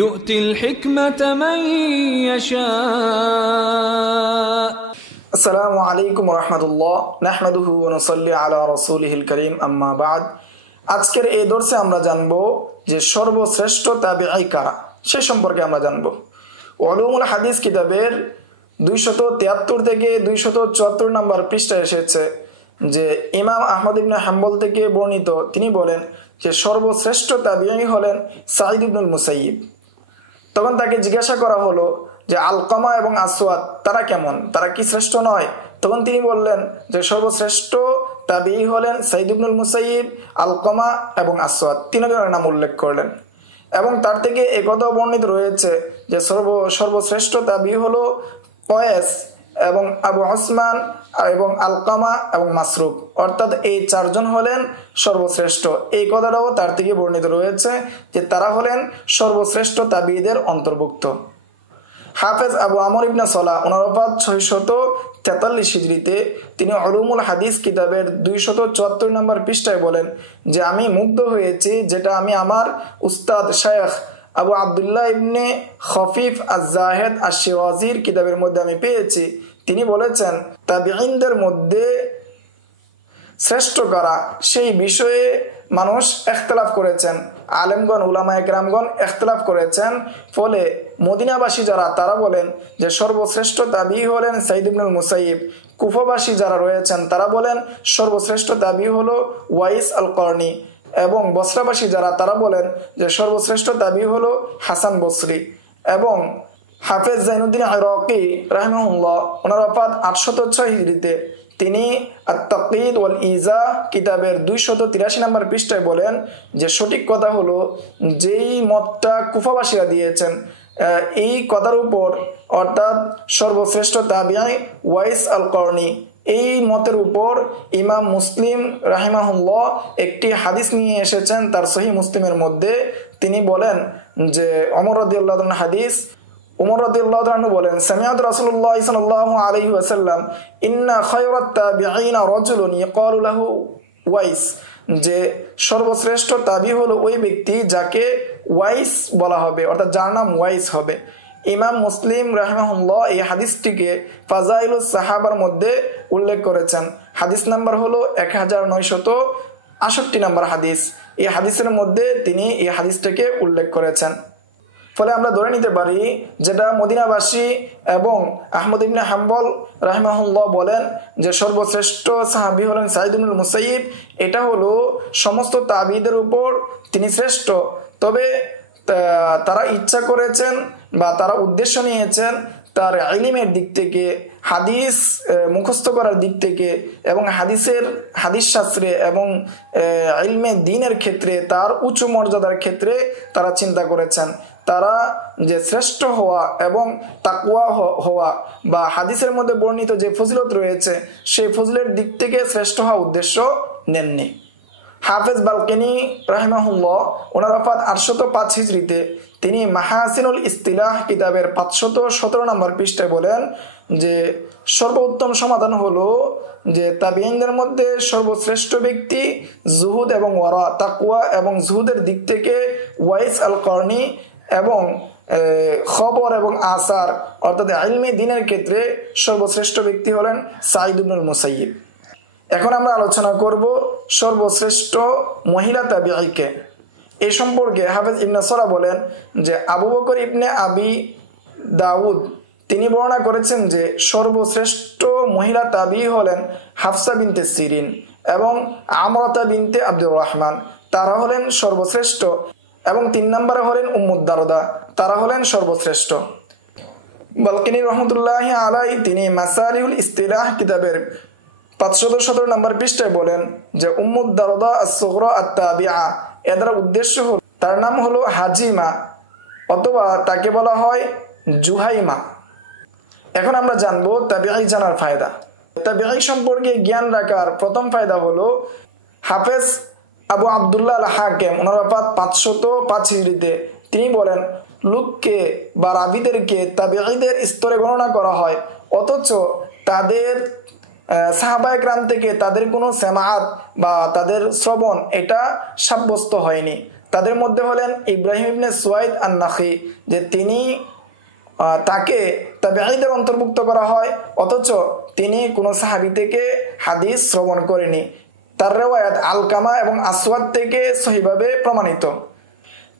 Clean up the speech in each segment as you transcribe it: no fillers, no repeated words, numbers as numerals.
يؤتي الحكمة من يشاء আসসালামু আলাইকুম রাহমাতুল্লাহ নাহমাদুহু ওয়া নুসাল্লি আলা রাসূলিহিল কারীম আম্মা বাদ। আজকের এই দর্সে আমরা জানব যে সর্বশ্রেষ্ঠ তাবিঈ কারা, সে সম্পর্কে আমরা জানব। উলুমুল হাদিস কিতাবের 273 থেকে 274 নম্বর পৃষ্ঠায় এসেছে যে ইমাম আহমদ ইবনে হাম্বল থেকে বর্ণিত, তিনি বলেন যে সর্বশ্রেষ্ঠ তাবিঈ হলেন সাঈদ ইবনুল মুসাইয়িব। তখন তাকে জিজ্ঞাসা করা হলো যে আলকামা এবং আসওয়াদ তারা কেমন, তারা কি শ্রেষ্ঠ নয়? তখন তিনি বললেন যে সর্বশ্রেষ্ঠ তাবিঈ হলেন সাঈদ ইবনুল মুসাইয়িব, আলকামা এবং আসওয়াদ, তিনজনের নাম উল্লেখ করলেন। এবং তার থেকে একথাও বর্ণিত রয়েছে যে সর্বশ্রেষ্ঠ তাবিঈ হলো কয়েস এবং আবু ওসমান এবং আলকামা এবং মাসরুক, অর্থাৎ এই চারজন হলেন সর্বশ্রেষ্ঠ। এই কথাটাও তার থেকে বর্ণিত রয়েছে যে তারা হলেন সর্বশ্রেষ্ঠ তাবিঈদের অন্তর্ভুক্ত। হাফেজ আবু আমর ইবনে সলাহ 643 হিজরিতে তিনি উলুমুল হাদিস কিতাবের 274 নম্বর পৃষ্ঠায় বলেন যে আমি মুগ্ধ হয়েছি যেটা আমি আমার উস্তাদ শায়খ আবু আব্দুল্লাহ ইবনে খফিফ আজ-জাহেদ আশ-শিরাজির কিতাবের মধ্যে আমি পেয়েছি। তিনি বলেছেন তাবিঈনদের মধ্যে শ্রেষ্ঠ কারা সেই বিষয়ে মানুষ ইখতিলাফ করেছেন, আলেমগণ উলামায়ে কেরামগণ ইখতিলাফ করেছেন। ফলে মদিনাবাসী যারা তারা বলেন যে সর্বশ্রেষ্ঠ তাবিঈ হলেন সাঈদ ইবনুল মুসাইয়িব। কুফাবাসী যারা রয়েছেন তারা বলেন সর্বশ্রেষ্ঠ তাবিঈ হলো ওয়াইস আল করনি। এবং বসরাবাসী যারা তারা বলেন যে সর্বশ্রেষ্ঠ তাবিঈ হলো হাসান বসরি। এবং হাফেজ জাইনুদ্দিন ইরাকি রাহিমাহুল্লাহ 806 হিজরিতে তিনি আত-তাকয়ীদ ওয়াল ইজা কিতাবের 283 নম্বর পৃষ্ঠায় বলেন যে সঠিক কথা হলো যেই মতটা কুফাবাসীরা দিয়েছেন এই কথার উপর, অর্থাৎ সর্বশ্রেষ্ঠ তাবিঈ ওয়াইস আল করনি, এই মতের উপর ইমাম মুসলিম রাহিমাহুল্লাহ একটি হাদিস নিয়ে এসেছেন তার সহিহ মুসলিমের মধ্যে। তিনি বলেন যে ওমর রাদিয়াল্লাহু আনহু হাদিস, উমর রাদিয়াল্লাহু আনহু বলেন সামিআতু রাসূলুল্লাহ সাল্লাল্লাহু আলাইহি ওয়াসাল্লাম ইন্না খায়রাত তাবিঈনা রাজুলুন ইয়াকালু লাহু ওয়াইস, যে সর্বশ্রেষ্ঠ তাবিঈ হলো ওই ব্যক্তি যাকে ওয়াইস বলা হবে, অর্থাৎ যার নাম ওয়াইস হবে। ইমাম মুসলিম রাহিমাহুল্লাহ এই হাদিসটিকে ফাজাইলুস সাহাবার মধ্যে উল্লেখ করেছেন। হাদিস নাম্বার হলো 1968 নম্বর হাদিস। এই হাদিসের মধ্যে তিনি এই হাদিসটাকে উল্লেখ করেছেন। ফলে আমরা ধরে নিতে পারি যেটা মদিনাবাসী এবং আহমদ ইবনে হাম্বল রাহিমাহুল্লাহ বলেন যে সর্বশ্রেষ্ঠ সাহাবী হলেন সাঈদ ইবনুল মুসাইয়িব, এটা হলো সমস্ত তাবিঈদের উপর তিনি শ্রেষ্ঠ। তবে তারা ইচ্ছা করেছেন বা তারা উদ্দেশ্য নিয়েছেন তার ইলমের দিক থেকে, হাদিস মুখস্থ করার দিক থেকে এবং হাদিস শাস্ত্রে এবং ইলমে দ্বীনের ক্ষেত্রে তার উচ্চ মর্যাদার ক্ষেত্রে তারা চিন্তা করেছেন। তারা যে শ্রেষ্ঠ হওয়া এবং তাকওয়া হওয়া বা হাদিসের মধ্যে বর্ণিত যে ফজিলত রয়েছে সেই ফজিলের দিক থেকে শ্রেষ্ঠ হওয়া উদ্দেশ্য নেননি। হাফেজ বালকিনি রাহিমাহুল্লাহ 805 হিজরিতে তিনি মাহাসিনুল ইস্তিলাহ কিতাবের 517 নম্বর পৃষ্ঠায় বলেন যে সর্বোত্তম সমাধান হলো যে তাবিঈনদের মধ্যে সর্বশ্রেষ্ঠ ব্যক্তি জুহুদ এবং ওয়ারা, তাকওয়া এবং জুহুদের দিক থেকে ওয়াইস আল করনি এবং খবর এবং আসার অর্থাৎ ইলমে দ্বীনের ক্ষেত্রে সর্বশ্রেষ্ঠ ব্যক্তি হলেন সাঈদ ইবনুল মুসাইয়িব। এখন আমরা আলোচনা করব সর্বশ্রেষ্ঠ মহিলা তাবিঈকে। এই সম্পর্কে হাফেজ ইবনে সলাহ বলেন যে আবু বকর ইবনে আবি দাউদ তিনি বর্ণনা করেছেন যে সর্বশ্রেষ্ঠ মহিলা তাবিঈ হলেন হাফসা বিনতে সিরিন এবং আমরাতা বিনতে আব্দুর রহমান, তারা হলেন সর্বশ্রেষ্ঠ। এবং 3 নম্বরে হলেন উম্মুদ দারদা, তারা হলেন সর্বশ্রেষ্ঠ। বালকিনি রহমতুল্লাহি আলাইহি তিনি মাসালিহুল ইস্তিলাহ কিতাবের 517 নম্বর পৃষ্ঠায় বলেন যে উম্মুদ দারদা আস-সুগরা আত-তাবিআ, এর উদ্দেশ্য হলো তার নাম হলো হাজিমা অথবা তাকে বলা হয় জুহাইমা। এখন আমরা জানবো তাবিঈ জানার ফায়দা। তাবিঈ সম্পর্কে জ্ঞান রাখার প্রথম ফায়দা হলো হাফেজ আবু আব্দুল্লাহ আল হাকিম 505 হিজরিতে তিনি বলেন লোককে বা রাবীদেরকে তাবিঈদের স্তরে গণনা করা হয়, অথচ তাদের সাহাবায়ে কেরাম থেকে তাদের কোনো সামাআত বা তাদের শ্রবণ এটা সাব্যস্ত হয়নি। তাদের মধ্যে হলেন ইব্রাহিম ইবনে সুয়াইদ আন-নাখি, যে তিনি তাকে তাবেঈদের অন্তর্ভুক্ত করা হয়, অথচ তিনি কোনো সাহাবী থেকে হাদিস শ্রবণ করেনি। তার রিওয়ায়াত আলকামা এবং আসওয়াদ থেকে সহিভাবে প্রমাণিত।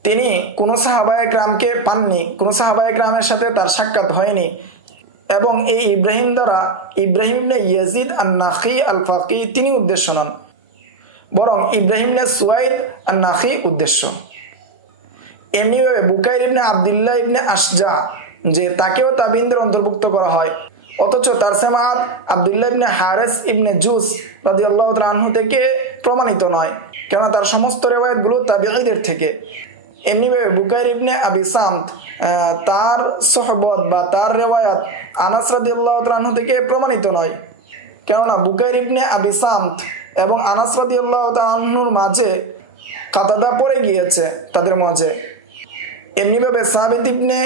তিনি কোনো সাহাবায়ে কেরামকে পাননি, কোনো সাহাবায়ে কেরামের সাথে তার সাক্ষাৎ হয়নি, এবং এই ইব্রাহিম দ্বারা ইব্রাহিম ইবনে ইয়াজিদ আন-নাখি আল-ফাকি তিনি উদ্দেশ্য নন, বরং ইব্রাহিম ইবনে সুয়াইদ আন-নাখি উদ্দেশ্য। এমনিভাবে বুকাইর ইবনে আব্দুল্লাহ ইবনে আশজা, যে তাকেও তাবিঈনদের অন্তর্ভুক্ত করা হয়, অথচ তার সামাআত আব্দুল্লাহ ইবনে হারিস ইবনে জুস রাদিয়াল্লাহু তাআলা আনহু থেকে প্রমাণিত নয়, কেননা তার সমস্ত রিওয়ায়াতগুলো তাবিঈদের থেকে। এমনিভাবে বুকাইর ইবনে আবি সামত, তার সোহবত বা তার রিওয়ায়াত আনাস রাদিয়াল্লাহু তাআলা আনহু থেকে প্রমাণিত নয়, কেননা বুকাইর ইবনে আবি সামত এবং আনাস রাদিয়াল্লাহু তাআলা আনহুর মাঝে কাতাদা পড়ে গিয়েছে তাদের মাঝে। এমনিভাবে সাবিত ইবনে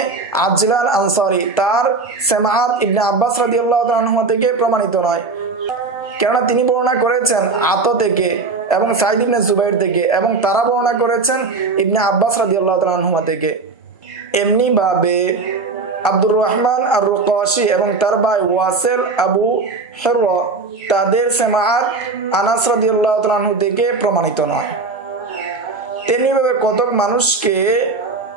আজলান আনসারী, তার সামাআত ইবনে আব্বাস রাদিয়াল্লাহু তাআলা আনহু থেকে প্রমাণিত নয়, কেননা তিনি বর্ণনা করেছেন আতা থেকে এবং সাঈদ ইবনে জুবাইর থেকে, এবং তারা বর্ণনা করেছেন ইবনে আব্বাস রাদিয়াল্লাহু তাআলা আনহু থেকে। এমনিভাবে আব্দুর রহমান আর রুকাশি এবং তার ভাই ওয়াসিল আবু হিররা, তাদের সামাআত আনাস রাদিয়াল্লাহু তাআলা আনহু থেকে প্রমাণিত নয়। তেমনিভাবে কতক মানুষকে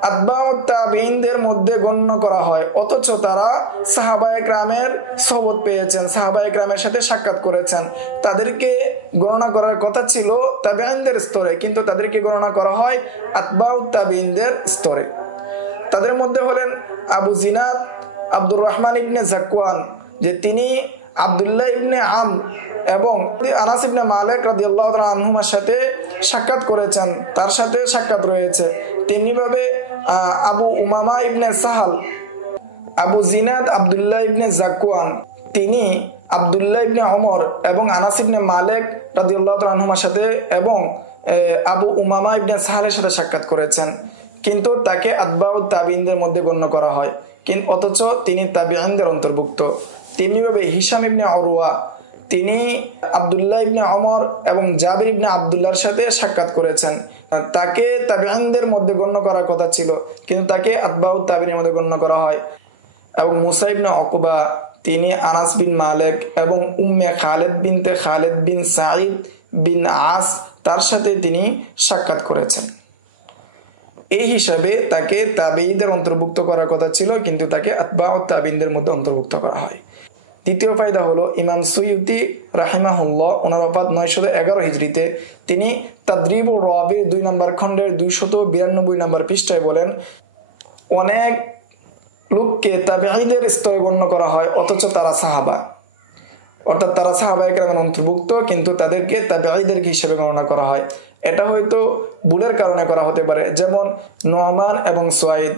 আতবাউত তাবিঈনদের মধ্যে গণ্য করা হয়, অথচ তারা সাহাবায়ে কেরামের সোহবত পেয়েছেন, সাহাবায়ে কেরামের সাথে সাক্ষাৎ করেছেন। তাদেরকে গণনা করার কথা ছিল তাবিঈনদের স্তরে, কিন্তু তাদেরকে গণনা করা হয় আতবাউত তাবিঈনদের স্তরে। তাদের মধ্যে হলেন আবু জিনাদ আব্দুর রহমান ইবনে যাকওয়ান, যে তিনি আব্দুল্লাহ ইবনে আমর এবং আনাস ইবনে মালিক রাদিয়াল্লাহু তাআলা আনহুমার সাথে সাক্ষাৎ করেছেন, তার সাথে সাক্ষাৎ রয়েছে। তেমনিভাবে আবু উমামা ইবনে সাহাল, আবু জিনাদ আব্দুল্লাহ ইবনে যাকওয়ান, তিনি আব্দুল্লাহ ইবনে ওমর এবং আনাস ইবনে মালিক রাদিয়াল্লাহু তাআলা আনহুমার সাথে এবং আবু উমামা ইবনে সাহালের সাথে সাক্ষাৎ করেছেন, কিন্তু তাকে আতবাউত তাবিঈনদের মধ্যে গণ্য করা হয়, কিন্তু অথচ তিনি তাবিঈনদের অন্তর্ভুক্ত। তেমনিভাবে হিশাম ইবনে উরওয়া, তিনি আব্দুল্লাহ ইবনে ওমর এবং জাবির ইবনে আব্দুল্লাহর সাথে সাক্ষাৎ করেছেন, তাকে তাবিঈনদের মধ্যে গণ্য করার কথা ছিল, কিন্তু তাকে আতবাউত তাবিঈনের মধ্যে গণ্য করা হয়। এবং মুসা ইবনে উকবা, তিনি আনাস বিন মালিক এবং উম্মে খালিদ বিনতে খালিদ বিন সাঈদ বিন আস, তার সাথে তিনি সাক্ষাৎ করেছেন। এই হিসাবে তাকে তাবিঈদের অন্তর্ভুক্ত করার কথা ছিল, কিন্তু তাকে আতবাউত তাবিঈনদের মধ্যে অন্তর্ভুক্ত করা হয়। দ্বিতীয় ফায়দা হলো ইমাম সুয়ুতি রাহিমাহুল্লাহ, ওনার ওফাত 911 হিজরিতে, তিনি তাদরিবুর রাবির 2 নম্বর খণ্ডের 292 নম্বর পৃষ্ঠায় বলেন, অনেক লোককে তাবিঈদের স্তরে গণ্য করা হয়, অথচ তারা সাহাবা, অর্থাৎ তারা সাহাবায়ে কেরামের অন্তর্ভুক্ত, কিন্তু তাদেরকে তাবিঈদের হিসেবে গণনা করা হয়। এটা হয়তো ভুলের কারণে করা হতে পারে। যেমন নোমান এবং সুয়াইদ,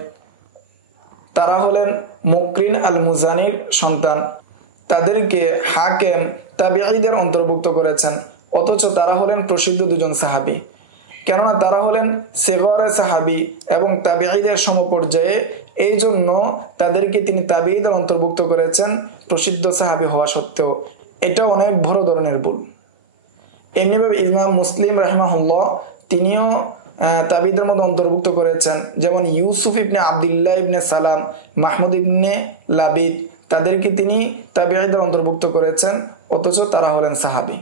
তারা হলেন মুকরিন আল মুজানির সন্তান, তাদেরকে হাকেম তাবিঈদের অন্তর্ভুক্ত করেছেন, অথচ তারা হলেন প্রসিদ্ধ দুজন সাহাবী, কেননা তারা হলেন সিগরে সাহাবী এবং তাবিঈদের সমপর্যায়ে, এই জন্য তাদেরকে তিনি তাবিঈদের অন্তর্ভুক্ত করেছেন প্রসিদ্ধ সাহাবী হওয়া সত্ত্বেও। এটা অনেক বড় ধরনের ভুল। এমনিভাবে ইমাম মুসলিম রাহিমাহুল্লাহ, তিনিও তাবিঈদের মধ্যে অন্তর্ভুক্ত করেছেন, যেমন ইউসুফ ইবনে আব্দুল্লাহ ইবনে সালাম, মাহমুদ ইবনে লাবিদ, তাদেরকে তিনি তাবিঈদের অন্তর্ভুক্ত করেছেন, অথচ তারা হলেন সাহাবী।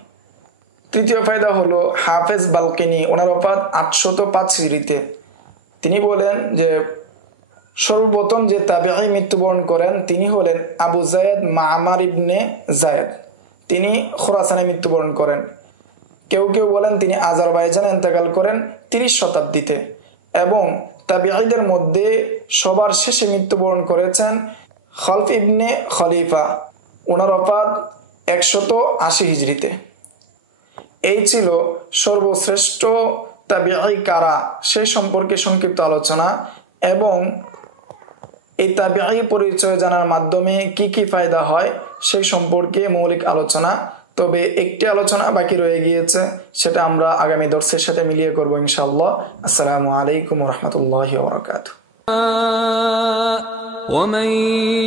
তৃতীয় ফায়দা হলো হাফেজ বালকিনি, ওনার ওফাত 805 হিজরিতে, তিনি বলেন যে সর্বপ্রথম যে তাবিঈ মৃত্যুবরণ করেন তিনি হলেন আবু যায়েদ মা'মার ইবনে যায়েদ, তিনি খোরাসানে মৃত্যুবরণ করেন। কেউ কেউ বলেন তিনি আজারবাইজানে ইন্তেকাল করেন 30 শতাব্দীতে। এবং তাবিঈদের মধ্যে সবার শেষে মৃত্যুবরণ করেছেন খলফ ইবনে খলিফা, ওনার ওফাত 180 হিজরিতে। এই ছিল সর্বশ্রেষ্ঠ তাবিঈ কারা সেই সম্পর্কে সংক্ষিপ্ত আলোচনা, এবং এই তাবিঈ পরিচয় জানার মাধ্যমে কি কি ফায়দা হয় সেই সম্পর্কে মৌলিক আলোচনা। তবে একটি আলোচনা বাকি রয়ে গিয়েছে, সেটা আমরা আগামী দর্সের সাথে মিলিয়ে করব ইনশাআল্লাহ। আসসালামু আলাইকুম ওয়া রাহমাতুল্লাহি ওয়া বারাকাতুহু। ومن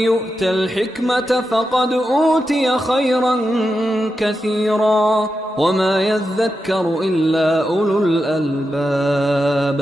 يؤت الحكمة فقد أوتي خيرا كثيرا وما يذكر إلا أولو الألباب.